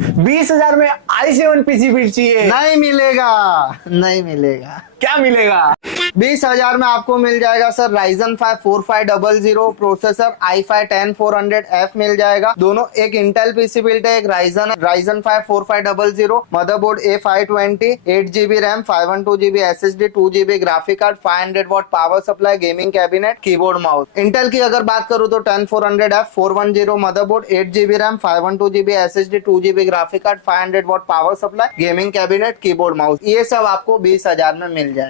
20,000 में i7 PC build चाहिए? नहीं मिलेगा, नहीं मिलेगा। क्या मिलेगा? 20,000 में आपको मिल जाएगा sir Ryzen 5 4500 processor, i5 10400F मिल जाएगा। दोनों एक इंटेल पीसी बिल्ड है, एक Ryzen 5 4500, motherboard A520, 8GB RAM, 512GB SSD, 2GB graphic card, 500 what power supply, gaming cabinet, keyboard mouse. Intel की अगर बात करूँ तो 10400F 410 motherboard, 8GB RAM, 512GB SSD, 2GB graphic card, 500 what power supply, gaming cabinet, keyboard mouse. ये सब आपको 20,000 में मिल जाएगा।